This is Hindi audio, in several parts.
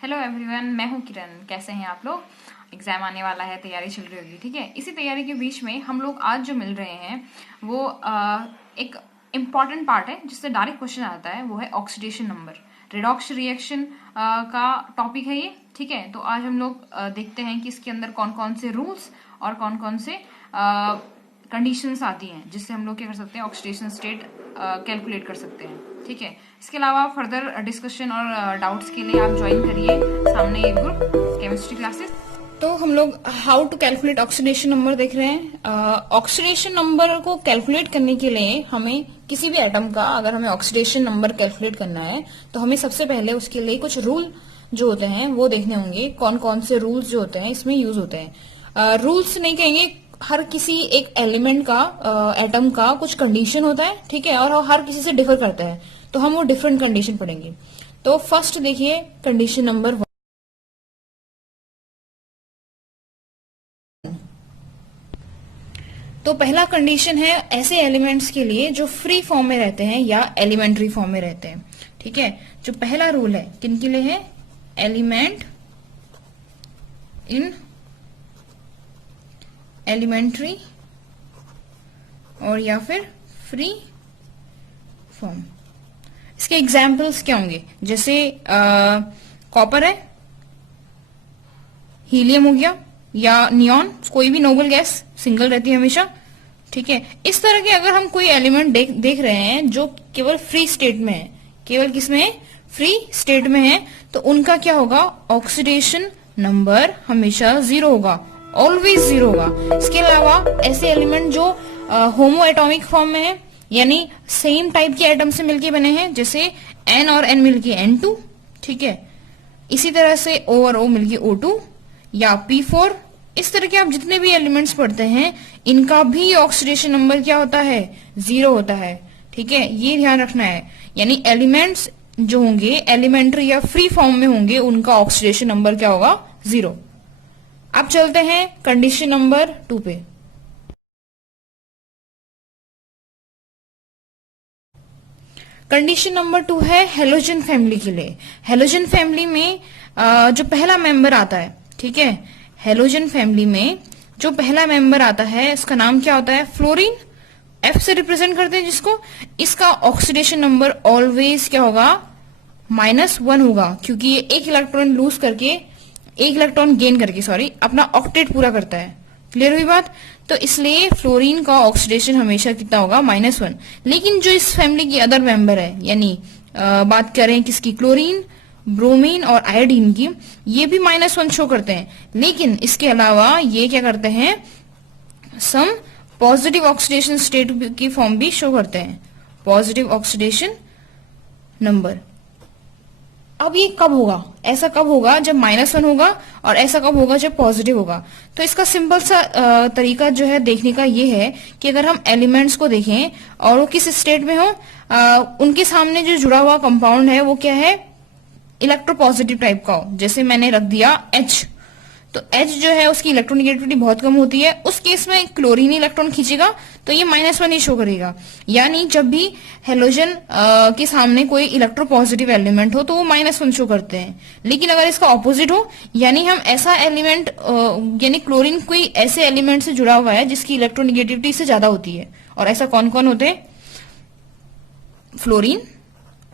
हेलो एवरीवन, मैं हूं किरण। कैसे हैं आप लोग? एग्जाम आने वाला है, तैयारी चल रही होगी, ठीक है। इसी तैयारी के बीच में हम लोग आज जो मिल रहे हैं वो एक इम्पॉर्टेंट पार्ट है जिससे डायरेक्ट क्वेश्चन आता है, वो है ऑक्सीडेशन नंबर। रिडॉक्स रिएक्शन का टॉपिक है ये, ठीक है। तो आज हम लोग देखते हैं कि इसके अंदर कौन कौन से रूल्स और कौन कौन से कंडीशंस आती हैं जिससे हम लोग क्या कर सकते हैं, ऑक्सीडेशन स्टेट कैलकुलेट कर सकते हैं, ठीक है। इसके अलावा फर्दर डिस्कशन और डाउट्स के लिए आप ज्वाइन करिए सामने एक ग्रुप केमिस्ट्री क्लासेस। तो हम लोग how to calculate oxidation number देख रहे हैं। ऑक्सीडेशन नंबर को कैलकुलेट करने के लिए हमें किसी भी एटम का अगर हमें ऑक्सीडेशन नंबर कैलकुलेट करना है तो हमें सबसे पहले उसके लिए कुछ रूल जो होते हैं वो देखने होंगे। कौन कौन से रूल्स जो होते हैं इसमें यूज होते हैं। रूल्स नहीं कहेंगे, हर किसी एक एलिमेंट का एटम का कुछ कंडीशन होता है, ठीक है, और हर किसी से डिफर करता है, तो हम वो डिफरेंट कंडीशन पढ़ेंगे। तो फर्स्ट देखिए कंडीशन नंबर 1। तो पहला कंडीशन है ऐसे एलिमेंट्स के लिए जो फ्री फॉर्म में रहते हैं या एलिमेंट्री फॉर्म में रहते हैं, ठीक है। जो पहला रूल है किन के लिए है? एलिमेंट इन एलिमेंट्री और या फिर फ्री फॉर्म। इसके एग्जाम्पल्स क्या होंगे? जैसे कॉपर है, हीलियम हो गया, या नियॉन, कोई भी नोबल गैस सिंगल रहती है हमेशा, ठीक है। इस तरह के अगर हम कोई एलिमेंट देख रहे हैं जो केवल फ्री स्टेट में है, केवल किसमें है? फ्री स्टेट में है, तो उनका क्या होगा? ऑक्सीडेशन नंबर हमेशा 0 होगा, ऑलवेज 0 होगा। इसके अलावा ऐसे एलिमेंट जो होमो एटॉमिक फॉर्म में है, यानी सेम टाइप के एटम से मिलके बने हैं, जैसे N और N मिलके N2, ठीक है। इसी तरह से O और O मिलके O2 या P4। इस तरह के आप जितने भी एलिमेंट्स पढ़ते हैं इनका भी ऑक्सीडेशन नंबर क्या होता है? 0 होता है, ठीक है। ये ध्यान रखना है, यानी एलिमेंट्स जो होंगे एलिमेंट्री या फ्री फॉर्म में होंगे उनका ऑक्सीडेशन नंबर क्या होगा? 0। अब चलते हैं कंडीशन नंबर 2 पे। कंडीशन नंबर 2 है हेलोजन फैमिली के लिए। हेलोजन फैमिली में जो पहला मेंबर आता है, ठीक है, हेलोजन फैमिली में जो पहला मेंबर आता है उसका नाम क्या होता है? फ्लोरीन। F से रिप्रेजेंट करते हैं जिसको। इसका ऑक्सीडेशन नंबर ऑलवेज क्या होगा? -1 होगा, क्योंकि ये एक इलेक्ट्रॉन लूज करके, एक इलेक्ट्रॉन गेन करके, सॉरी, अपना ऑक्टेट पूरा करता है। क्लियर हुई बात? तो इसलिए फ्लोरीन का ऑक्सीडेशन हमेशा कितना होगा? -1। लेकिन जो इस फैमिली की अदर मेंबर है, यानी बात करें किसकी? क्लोरीन, ब्रोमीन और आयोडीन की, ये भी -1 शो करते हैं। लेकिन इसके अलावा ये क्या करते हैं? सम पॉजिटिव ऑक्सीडेशन स्टेट की फॉर्म भी शो करते हैं, पॉजिटिव ऑक्सीडेशन नंबर। अब ये कब होगा? ऐसा कब होगा? जब -1 होगा, और ऐसा कब होगा? जब पॉजिटिव होगा। तो इसका सिंपल सा तरीका जो है देखने का ये है कि अगर हम एलिमेंट्स को देखें और वो किस स्टेट में हो, उनके सामने जो जुड़ा हुआ कंपाउंड है वो क्या है? इलेक्ट्रोपॉजिटिव टाइप का हो। जैसे मैंने रख दिया H, तो H जो है उसकी इलेक्ट्रोनेगेटिविटी बहुत कम होती है, उस केस में क्लोरीन इलेक्ट्रॉन खींचेगा तो ये -1 ही शो करेगा। यानी जब भी हेलोजन के सामने कोई इलेक्ट्रोपॉजिटिव एलिमेंट हो तो वो -1 शो करते हैं। लेकिन अगर इसका ऑपोजिट हो, यानी हम ऐसा एलिमेंट, यानी क्लोरीन कोई ऐसे एलिमेंट से जुड़ा हुआ है जिसकी इलेक्ट्रोनेगेटिविटी से ज्यादा होती है, और ऐसा कौन कौन होते हैं? फ्लोरीन,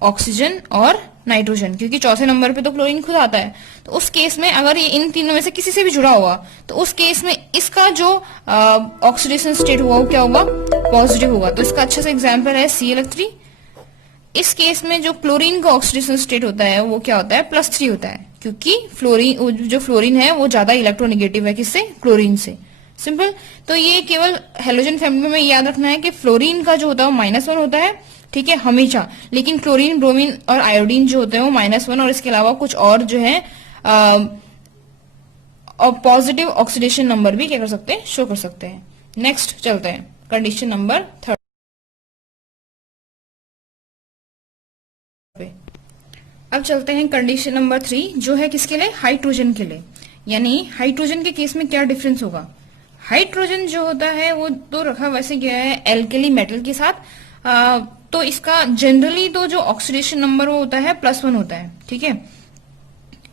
ऑक्सीजन और नाइट्रोजन, क्योंकि चौथे नंबर पे तो क्लोरीन खुद आता है। तो उस केस में अगर ये इन तीनों में से किसी से भी जुड़ा हुआ तो उस केस में इसका जो ऑक्सीडेशन स्टेट हुआ वो क्या होगा? पॉजिटिव होगा। तो इसका अच्छा सा एग्जांपल है Cl3। इस केस में जो क्लोरीन का ऑक्सीडेशन स्टेट होता है वो क्या होता है? +3 होता है, क्योंकि जो फ्लोरीन है वो ज्यादा इलेक्ट्रोनेगेटिव है किससे? क्लोरीन से। सिंपल। तो ये केवल हेलोजन फैमिली में याद रखना है कि फ्लोरीन का जो होता है वो -1 होता है, ठीक है, हमेशा। लेकिन क्लोरीन, ब्रोमीन और आयोडीन जो होते हैं वो -1, और इसके अलावा कुछ और जो है और पॉजिटिव ऑक्सीडेशन नंबर भी क्या कर सकते हैं? शो कर सकते हैं। नेक्स्ट चलते हैं कंडीशन नंबर 3 पे। अब चलते हैं कंडीशन नंबर 3, जो है किसके लिए? हाइड्रोजन के लिए। यानी हाइड्रोजन के केस में क्या डिफरेंस होगा? हाइड्रोजन जो होता है वो तो रखा वैसे गया है एल्केली मेटल के साथ, तो इसका जनरली तो जो ऑक्सीडेशन नंबर वो होता है +1 होता है, ठीक है।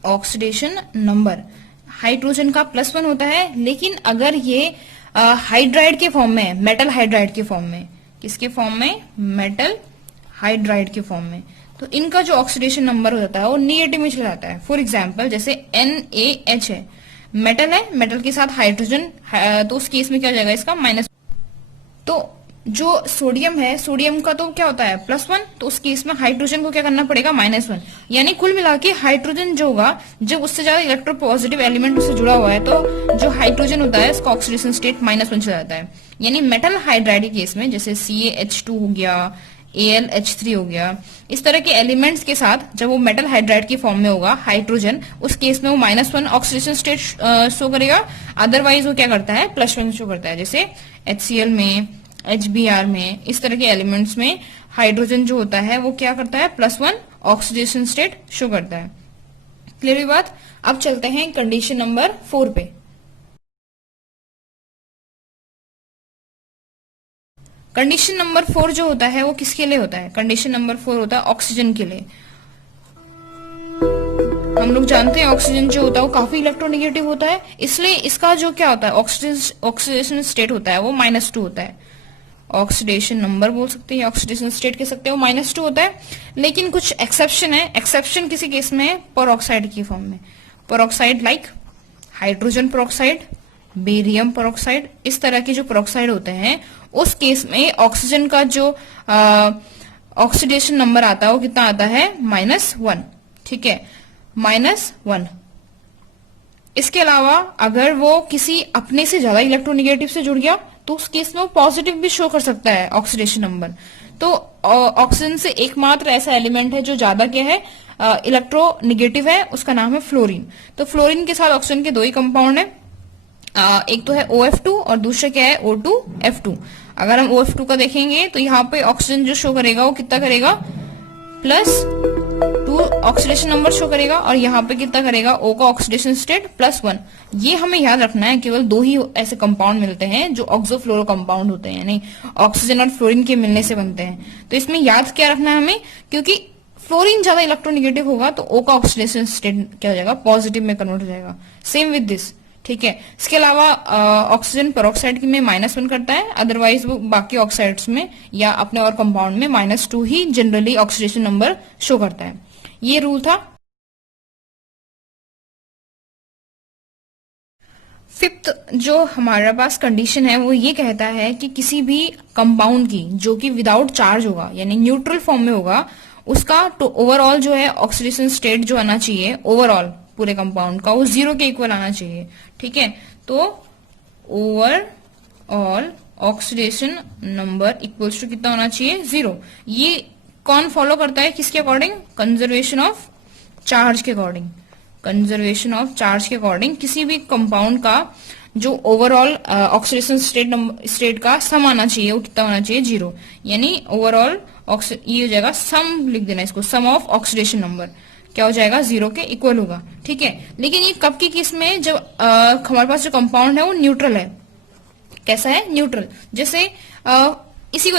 Oxidation number. हाइड्रोजन का +1 होता है, लेकिन अगर ये हाइड्राइड के फॉर्म में है, मेटल हाइड्राइड के फॉर्म में, किसके फॉर्म में, मेटल हाइड्राइड के फॉर्म में, तो इनका जो ऑक्सीडेशन नंबर हो जाता है वो निगेटिव में चला जाता है। फॉर एग्जाम्पल जैसे NaH है, मेटल है, मेटल के साथ हाइड्रोजन, तो उस केस में क्या हो जाएगा इसका -। तो जो सोडियम है, सोडियम का तो क्या होता है +1, तो उस केस में हाइड्रोजन को क्या करना पड़ेगा -1। यानी कुल मिला के हाइड्रोजन जो होगा, जब उससे ज्यादा इलेक्ट्रोपॉजिटिव एलिमेंट उससे जुड़ा हुआ है, तो जो हाइड्रोजन होता है उसका ऑक्सीडेशन स्टेट -1 चला जाता है। यानी मेटल हाइड्राइड के केस में जैसे CaH2 हो गया, AlH3 हो गया, इस तरह के एलिमेंट्स के साथ जब वो मेटल हाइड्राइड की फॉर्म में होगा हाइड्रोजन, उस केस में वो -1 ऑक्सीडेशन स्टेट शो करेगा। अदरवाइज वो क्या करता है +1 शो करता है। जैसे HCl में, HBr में, इस तरह के एलिमेंट्स में हाइड्रोजन जो होता है वो क्या करता है +1 ऑक्सीडेशन स्टेट शो करता है। क्लियर हुई बात। अब चलते हैं कंडीशन नंबर 4 पे। कंडीशन नंबर 4 जो होता है वो किसके लिए होता है, कंडीशन नंबर 4 होता है ऑक्सीजन के लिए। हम लोग जानते हैं ऑक्सीजन जो होता है वो काफी इलेक्ट्रोनेगेटिव होता है, इसलिए इसका जो क्या होता है ऑक्सीडेशन स्टेट होता है वो -2 होता है। ऑक्सीडेशन नंबर बोल सकते हैं, ऑक्सीडेशन स्टेट कह सकते हैं, वो -2 होता है। लेकिन कुछ एक्सेप्शन है। एक्सेप्शन किसी केस में परऑक्साइड की फॉर्म में, peroxide like hydrogen peroxide, barium peroxide, इस तरह के जो परऑक्साइड होते हैं उस केस में ऑक्सीजन का जो ऑक्सीडेशन नंबर आता है वो कितना आता है -1। ठीक है, -1। इसके अलावा अगर वो किसी अपने से ज्यादा इलेक्ट्रोनेगेटिव से जुड़ गया तो उस केस में वो पॉजिटिव भी शो कर सकता है ऑक्सीडेशन नंबर। तो ऑक्सीजन से एकमात्र ऐसा एलिमेंट है जो ज्यादा क्या है इलेक्ट्रोनेगेटिव है, उसका नाम है फ्लोरीन। तो फ्लोरीन के साथ ऑक्सीजन के 2 ही कंपाउंड है, एक तो है OF2 और दूसरा क्या है O2F2। अगर हम OF2 का देखेंगे तो यहाँ पे ऑक्सीजन जो शो करेगा वो कितना करेगा +2 ऑक्सीडेशन नंबर शो करेगा, और यहाँ पे कितना करेगा O का ऑक्सीडेशन स्टेट +1। ये हमें याद रखना है, केवल 2 ही ऐसे कंपाउंड मिलते हैं जो ऑक्सोफ्लोरो कंपाउंड होते हैं, यानी ऑक्सीजन और फ्लोरीन के मिलने से बनते हैं। तो इसमें याद क्या रखना है हमें, क्योंकि फ्लोरीन ज्यादा इलेक्ट्रोनेगेटिव होगा तो O का ऑक्सीडेशन स्टेट क्या हो जाएगा पॉजिटिव में कन्वर्ट हो जाएगा। Same with this. ठीक है, इसके अलावा ऑक्सीजन पेरोक्साइड में -1 करता है, अदरवाइज वो बाकी ऑक्साइड्स में या अपने और कंपाउंड में -2 ही जनरली ऑक्सीडेशन नंबर शो करता है। ये रूल था। 5th जो हमारा पास कंडीशन है वो ये कहता है कि किसी भी कंपाउंड की जो कि विदाउट चार्ज होगा यानी न्यूट्रल फॉर्म में होगा, उसका तो ओवरऑल जो है ऑक्सीडेशन स्टेट जो आना चाहिए ओवरऑल पूरे कंपाउंड का वो 0 के इक्वल आना चाहिए। ठीक है, तो overall oxidation number equals to कितना होना चाहिए 0। ये कौन फॉलो करता है, किसके अकॉर्डिंग, कंजर्वेशन ऑफ चार्ज के अकॉर्डिंग। कंजर्वेशन ऑफ चार्ज के अकॉर्डिंग किसी भी कंपाउंड का जो ओवरऑल ऑक्सीडेशन स्टेट का सम आना चाहिए वो कितना होना चाहिए 0। यानी ओवरऑल ये हो जाएगा सम, लिख देना इसको, सम ऑफ ऑक्सीडेशन नंबर क्या हो जाएगा 0 के इक्वल होगा। ठीक है, लेकिन ये कब की केस में, जब हमारे पास जो कंपाउंड है वो न्यूट्रल है। कैसा है, न्यूट्रल। जैसे इसी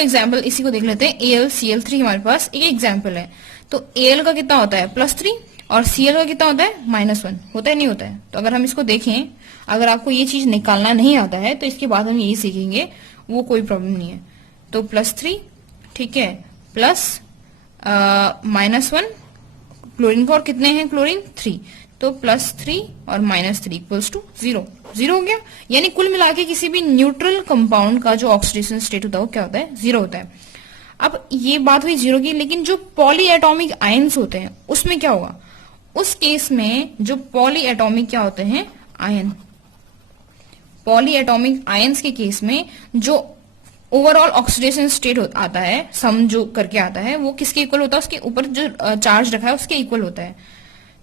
को देख लेते हैं, AlCl3 हमारे पास एक एग्जाम्पल है। तो Al का कितना होता है +3 और Cl का कितना होता है -1, होता है नहीं होता है। तो अगर हम इसको देखें, अगर आपको ये चीज निकालना नहीं आता है तो इसके बाद हम यही सीखेंगे, वो कोई प्रॉब्लम नहीं है। तो +3, ठीक है, प्लस -1 क्लोरीन का, और कितने हैं क्लोरीन 3, तो +3 और -3 इक्वल्स टू 0 हो गया। यानी कुल मिला के किसी भी न्यूट्रल कंपाउंड का जो ऑक्सीडेशन स्टेट होता है वो क्या होता है 0 होता है। अब ये बात हुई 0 की, लेकिन जो पॉली एटॉमिक आयन्स होते हैं उसमें क्या होगा, उस केस में जो पॉली एटॉमिक क्या होते हैं आयन, पॉली एटॉमिक आयन्स के केस में जो ओवरऑल ऑक्सीडेशन स्टेट आता है, सम जो करके आता है, वो किसके इक्वल होता है, उसके ऊपर जो चार्ज रखा है उसके इक्वल होता है।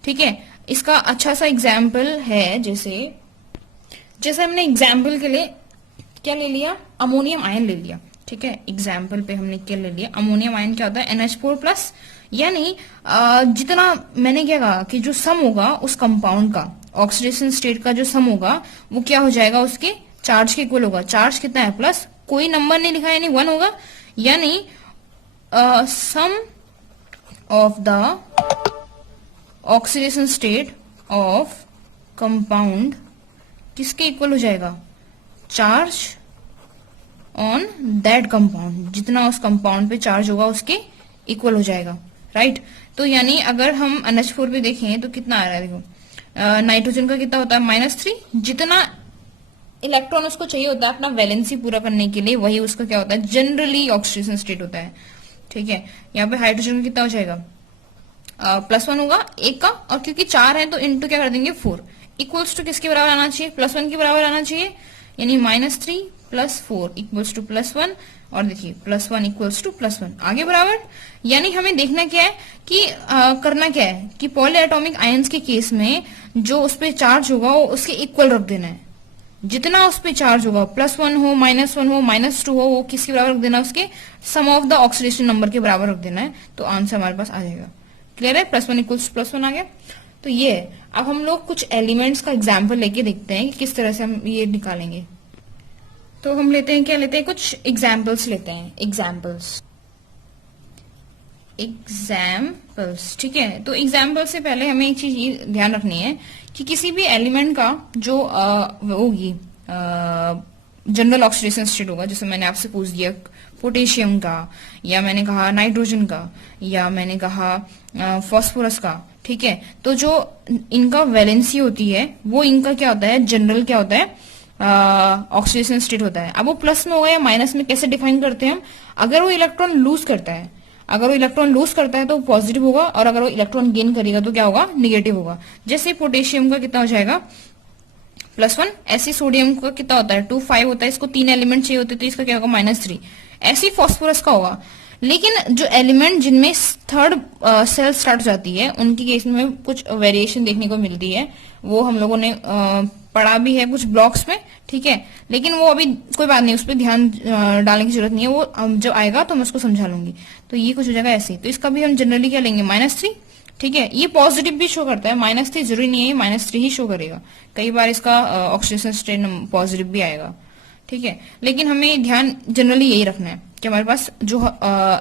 ठीक है, इसका अच्छा सा एग्जाम्पल है, जैसे हमने एग्जाम्पल के लिए क्या ले लिया, अमोनियम आयन ले लिया। ठीक है, एग्जाम्पल पे हमने क्या ले लिया, अमोनियम आयन क्या होता है NH4+। यानी जितना मैंने क्या कहा कि जो सम होगा उस कंपाउंड का ऑक्सीडेशन स्टेट का जो सम होगा वो क्या हो जाएगा, उसके चार्ज के इक्वल होगा। चार्ज कितना है प्लस, कोई नंबर नहीं लिखा यानी 1 होगा। यानी sum of the oxidation state of compound किसके इक्वल हो जाएगा, चार्ज ऑन दैट कंपाउंड, जितना उस कंपाउंड पे चार्ज होगा उसके इक्वल हो जाएगा, राइट। तो यानी अगर हम NH4 पे देखें तो कितना आ रहा है, देखो नाइट्रोजन का कितना होता है -3, जितना इलेक्ट्रॉन उसको चाहिए होता है अपना वैलेंसी पूरा करने के लिए, वही उसका क्या होता है, जनरली ऑक्सीडेशन स्टेट होता है, ठीक है। यहाँ पे हाइड्रोजन का कितना हो जाएगा, +1 होगा एक का, और क्योंकि 4 है तो इंटू क्या कर देंगे 4, इक्वल्स टू किसके बराबर आना चाहिए, +1 के बराबर आना चाहिए, यानी -3 + 4 इक्वल्स टू +1, और देखिए +1 इक्वल्स टू +1 आगे बराबर। यानी हमें देखना क्या है कि करना क्या है कि पॉली एटॉमिक आयंस के केस में जो उस पर चार्ज होगा वो उसके इक्वल रख देना है, जितना उस पर चार्ज होगा +1 हो -1 हो -2 हो, वो किसके बराबर रख देना, उसके सम ऑफ द ऑक्सीडेशन नंबर के बराबर रख देना है, तो आंसर हमारे पास आ जाएगा। क्लियर है, +1 इक्वल्स टू +1 आ गया। तो ये है। अब हम लोग कुछ एलिमेंट्स का एग्जाम्पल लेके देखते हैं कि किस तरह से हम ये निकालेंगे। तो हम लेते हैं, क्या लेते हैं, कुछ एग्जाम्पल्स लेते हैं, एग्जाम्पल्स, ठीक है। तो एग्जाम्पल से पहले हमें एक चीज ये ध्यान रखनी है कि किसी भी एलिमेंट का जो होगी जनरल ऑक्सीडेशन स्टेट होगा, जैसे मैंने आपसे पूछ दिया पोटेशियम का, या मैंने कहा नाइट्रोजन का, या मैंने कहा फास्फोरस का, ठीक है। तो जो इनका वैलेंसी होती है वो इनका क्या होता है, जनरल क्या होता है, ऑक्सीडेशन स्टेट होता है। अब वो प्लस में होगा या माइनस में कैसे डिफाइन करते हैं हम, अगर वो इलेक्ट्रॉन लूज करता है, अगर वो इलेक्ट्रॉन लूज करता है तो पॉजिटिव होगा, और अगर वो इलेक्ट्रॉन गेन करेगा तो क्या होगा, निगेटिव होगा। जैसे पोटेशियम का कितना हो जाएगा +1, ऐसे सोडियम का कितना होता है 2, 5 होता है, इसको 3 एलिमेंट चाहिए होते तो इसका क्या होगा -3, ऐसे फास्फोरस का होगा। लेकिन जो एलिमेंट जिनमें थर्ड सेल स्टार्ट हो जाती है उनकी केस में कुछ वेरिएशन देखने को मिलती है, वो हम लोगों ने पढ़ा भी है कुछ ब्लॉक्स में, ठीक है। लेकिन वो अभी कोई बात नहीं, उस पर ध्यान डालने की जरूरत नहीं है, वो जब आएगा तो मैं उसको समझा लूंगी। तो ये कुछ हो जाएगा ऐसे, तो इसका भी हम जनरली क्या लेंगे -3, ठीक है। ये पॉजिटिव भी शो करता है, -3 जरूरी नहीं है -3 ही शो करेगा, कई बार इसका ऑक्सीडेशन स्टेट पॉजिटिव भी आएगा, ठीक है। लेकिन हमें ध्यान जनरली यही रखना है कि हमारे पास जो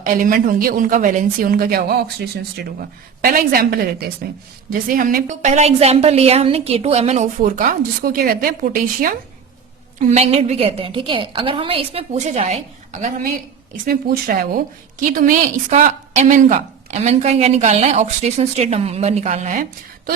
एलिमेंट होंगे उनका वैलेंसी, उनका क्या होगा, ऑक्सीडेशन स्टेट होगा। पहला एग्जांपल ले लेते हैं इसमें, जैसे हमने तो पहला एग्जांपल लिया हमने K2MnO4 का, जिसको क्या कहते हैं, पोटेशियम मैग्नेट भी कहते हैं, ठीक है। अगर हमें इसमें पूछे जाए, अगर हमें इसमें पूछ रहा है वो कि तुम्हें इसका Mn का क्या निकालना है, ऑक्सीडेशन स्टेट नंबर निकालना है, तो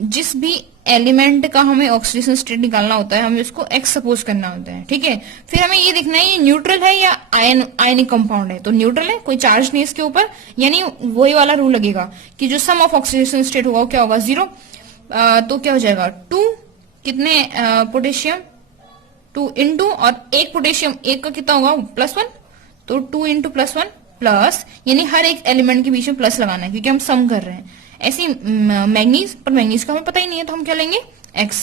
जिस भी एलिमेंट का हमें ऑक्सीडेशन स्टेट निकालना होता है हमें उसको X सपोज करना होता है, ठीक है। फिर हमें ये देखना है ये न्यूट्रल है या आयनिक कंपाउंड है, तो न्यूट्रल है, कोई चार्ज नहीं इसके ऊपर, यानी वही वाला रूल लगेगा कि जो सम ऑफ ऑक्सीडेशन स्टेट होगा वो क्या होगा 0। तो क्या हो जाएगा 2, कितने पोटेशियम 2 इंटू, और एक पोटेशियम एक का कितना होगा +1, तो 2 इंटू +1 प्लस, यानी हर एक एलिमेंट के बीच में प्लस लगाना है क्योंकि हम सम कर रहे हैं। ऐसे मैग्नीज, पर मैग्नीज का हमें पता ही नहीं है तो हम क्या लेंगे X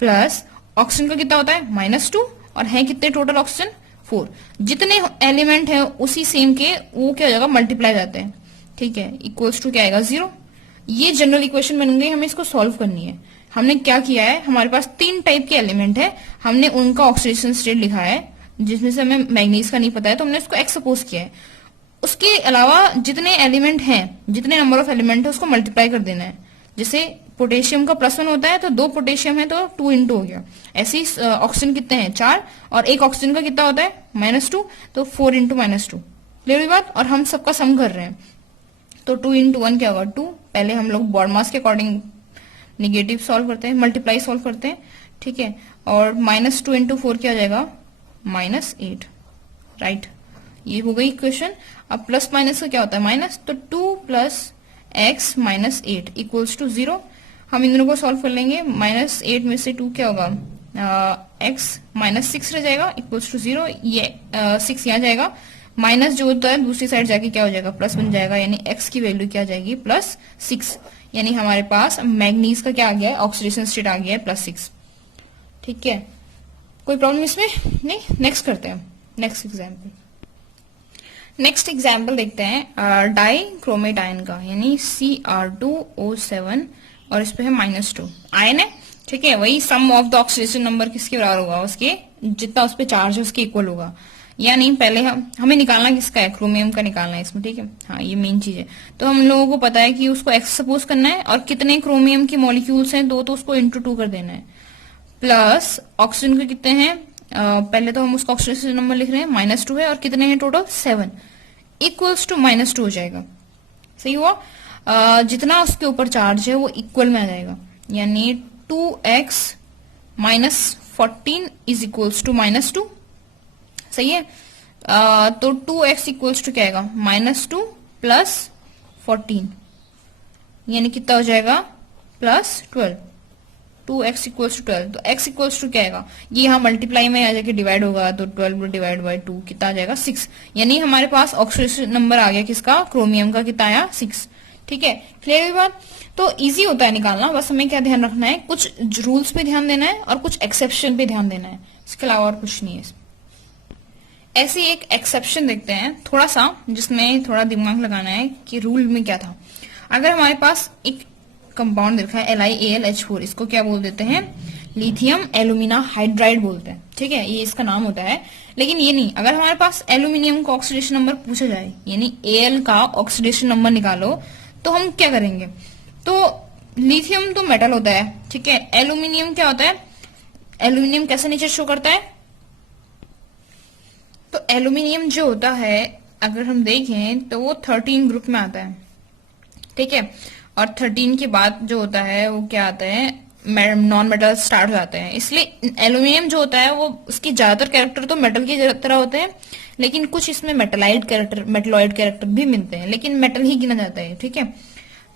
प्लस, ऑक्सीजन का कितना होता है -2, और है कितने टोटल ऑक्सीजन 4, जितने एलिमेंट है उसी सेम के वो क्या हो जाएगा मल्टीप्लाई जाते हैं, ठीक है, इक्वल्स टू क्या आएगा 0। ये जनरल इक्वेशन बन गई, हमें इसको सॉल्व करनी है। हमने क्या किया है, हमारे पास 3 टाइप के एलिमेंट है, हमने उनका ऑक्सीडेशन स्टेट लिखा है, जिसमें से हमें मैग्नीज का नहीं पता है तो हमने उसको X सपोज किया है। उसके अलावा जितने एलिमेंट हैं, जितने नंबर ऑफ एलिमेंट है उसको मल्टीप्लाई कर देना है। जैसे पोटेशियम का +1 होता है तो 2 पोटेशियम है तो 2 इंटू हो गया। ऐसे ही ऑक्सीजन कितने हैं 4, और एक ऑक्सीजन का कितना होता है -2, तो 4 इंटू -2। क्लियर हुई बात, और हम सबका सम कर रहे हैं तो 2 इंटू 1 क्या होगा 2। पहले हम लोग बॉड मास के अकॉर्डिंग निगेटिव सॉल्व करते हैं, मल्टीप्लाई सॉल्व करते हैं, ठीक है। और -2 इंटू 4 क्या हो जाएगा -8, राइट। ये हो गई इक्वेशन। अब प्लस माइनस का क्या होता है माइनस, तो 2 + x - 8 इक्वल्स टू 0। हम इन दोनों को सॉल्व कर लेंगे, -8 में से 2 क्या होगा x -6 रह जाएगा इक्वल्स टू 0। ये 6 यहाँ जाएगा, माइनस जो होता है दूसरी साइड जाके क्या हो जाएगा प्लस बन जाएगा, यानी x की वैल्यू क्या आ जाएगी +6। यानी हमारे पास मैग्नीज का क्या आ गया है ऑक्सीडेशन स्टेट आ गया है +6। ठीक है, कोई प्रॉब्लम इसमें नहीं। नेक्स्ट करते हैं नेक्स्ट एग्जाम्पल। नेक्स्ट एग्जाम्पल देखते हैं डाई क्रोमेट आयन का, यानी Cr2O7 और इस पे है -2 आयन है। ठीक है, वही सम ऑफ द ऑक्सीडेशन नंबर किसके बराबर होगा, उसके जितना उस पे चार्ज है उसके इक्वल होगा। यानी पहले हमें निकालना किसका है, क्रोमियम का निकालना है इसमें, ठीक है। हाँ, ये मेन चीज है। तो हम लोगों को पता है कि उसको एक्स सपोज करना है और कितने क्रोमियम के मॉलिक्यूल्स हैं, दो, तो उसको इंटू 2 कर देना है। प्लस ऑक्सीजन के कितने हैं, पहले तो हम उसका ऑक्सीजन नंबर लिख रहे हैं -2 है, और कितने हैं टोटल 7, इक्वल्स टू -2 हो जाएगा। सही हुआ। जितना उसके ऊपर चार्ज है वो इक्वल में आ जाएगा, यानी 2x -14 इज इक्वल्स टू -2। सही है। तो 2x इक्वल्स टू क्या आएगा, -2 प्लस 14, यानी कितना हो जाएगा +12। 2x इक्वल्स टू 12, तो x इक्वल्स टू क्या आएगा, ये यहाँ मल्टीप्लाई में आ जाके डिवाइड होगा, तो 12 डिवाइड बाई 2 कितना आ जाएगा 6, यानी हमारे पास ऑक्सीडेशन नंबर आ गया किसका, क्रोमियम का, कितना आया 6। ठीक है, क्लियर हुई बात। तो इजी होता है निकालना, बस हमें क्या ध्यान रखना है, कुछ रूल्स पे ध्यान देना है और कुछ एक्सेप्शन पे ध्यान देना है, इसके अलावा और कुछ नहीं है। ऐसे एक एक्सेप्शन देखते हैं थोड़ा सा, जिसमें थोड़ा दिमाग लगाना है कि रूल में क्या था। अगर हमारे पास एक कंपाउंड देखा है LiAlH4, इसको क्या बोल देते हैं, लिथियम एल्यूमिना हाइड्राइड बोलते हैं, ठीक है, ये इसका नाम होता है। लेकिन ये नहीं, अगर हमारे पास एल्यूमिनियम का ऑक्सीडेशन नंबर पूछा जाए, यानी Al का ऑक्सीडेशन नंबर निकालो, तो हम क्या करेंगे। तो लिथियम तो मेटल होता है, ठीक है, एल्यूमिनियम क्या होता है, एल्यूमिनियम कैसे नेचर शो करता है, तो एल्यूमिनियम जो होता है अगर हम देखें तो वो 13 ग्रुप में आता है, ठीक है, और 13 के बाद जो होता है वो क्या आता है, नॉन मेटल स्टार्ट हो जाते हैं। इसलिए एल्यूमिनियम जो होता है वो, उसकी ज्यादातर कैरेक्टर तो मेटल की तरह होते हैं, लेकिन कुछ इसमें मेटलाइड कैरेक्टर, मेटलॉइड कैरेक्टर भी मिलते हैं, लेकिन मेटल ही गिना जाता है, ठीक है।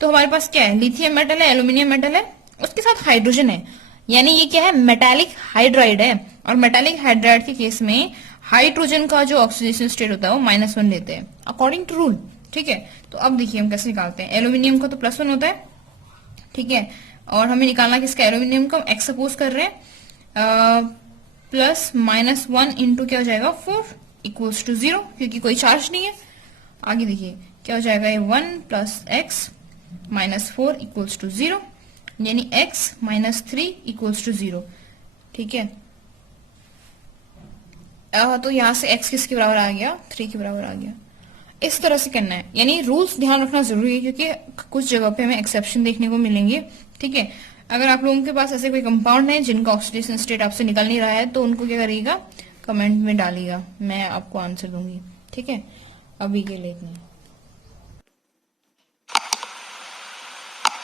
तो हमारे पास क्या है, लिथियम मेटल है, एल्यूमिनियम मेटल है, उसके साथ हाइड्रोजन है, यानी ये क्या है, मेटालिक हाइड्राइड है। और मेटालिक हाइड्राइड के केस में हाइड्रोजन का जो ऑक्सीडेशन स्टेट होता है वो -1 लेते हैं अकॉर्डिंग टू रूल, ठीक है। तो अब देखिए हम कैसे निकालते हैं, एल्यूमिनियम का तो +1 होता है, ठीक है, और हमें निकालना किसका, एल्यूमिनियम का, एक्स सपोज कर रहे हैं, प्लस -1 इंटू क्या हो जाएगा 4 इक्वल्स टू 0, क्योंकि कोई चार्ज नहीं है। आगे देखिए क्या हो जाएगा, ये 1 प्लस x -4 इक्वल्स टू 0, यानी x -3 इक्वल्स टू 0, ठीक है। तो यहां से x किसके बराबर आ गया, 3 के बराबर आ गया। इस तरह से करना है, यानी रूल्स ध्यान रखना जरूरी है, क्योंकि कुछ जगह पे हमें एक्सेप्शन देखने को मिलेंगे, ठीक है। अगर आप लोगों के पास ऐसे कोई कंपाउंड है जिनका ऑक्सीडेशन स्टेट आपसे निकल नहीं रहा है, तो उनको क्या करिएगा, कमेंट में डालिएगा, मैं आपको आंसर दूंगी, ठीक है। अभी के लिए इतना।